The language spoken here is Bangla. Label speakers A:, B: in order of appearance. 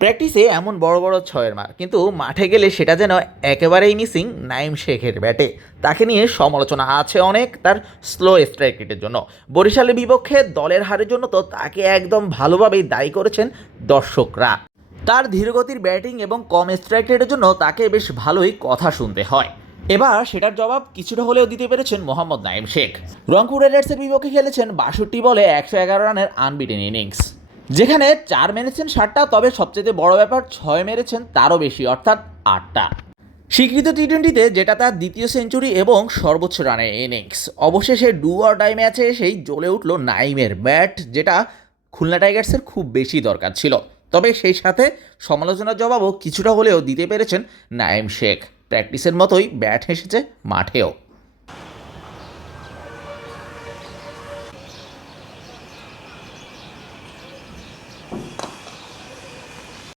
A: প্র্যাকটিসে এমন বড় বড় ছয়ের মার, কিন্তু মাঠে গেলে সেটা যেন একেবারেই মিসিং নাইম শেখের ব্যাটে। তাকে নিয়ে সমালোচনা আছে অনেক তার স্লো স্ট্রাইক রেটের জন্য। বরিশালের বিপক্ষে দলের হারের জন্য তো তাকে একদম ভালোভাবেই দায়ী করেছেন দর্শকরা। তার ধীরগতির ব্যাটিং এবং কম স্ট্রাইক রেটের জন্য তাকে বেশ ভালোই কথা শুনতে হয়। এবার সেটার জবাব কিছুটা হলেও দিতে পেরেছেন মোহাম্মদ নাইম শেখ। রংপুর রাইডার্সের বিপক্ষে খেলেছেন বাষট্টি বলে একশো এগারো রানের আনবিটেন ইনিংস। যেখানে চার মেরেছেন ষাটটা তবে সবচেয়ে বড় ব্যাপার ছয় মেরেছেন তারও বেশি, অর্থাৎ আটটা। স্বীকৃত টি টোয়েন্টিতে যেটা তার দ্বিতীয় সেঞ্চুরি এবং সর্বোচ্চ রানের ইনিংস অবশেষে ডু অর ডাই ম্যাচে এসেই জ্বলে উঠল নাইমের ব্যাট, যেটা খুলনা টাইগার্সের খুব বেশি দরকার ছিল। তবে সেই সাথে সমালোচনার জবাবও কিছুটা হলেও দিতে পেরেছেন নাইম শেখ। প্র্যাকটিসের মতোই ব্যাট হেসেছে মাঠেও।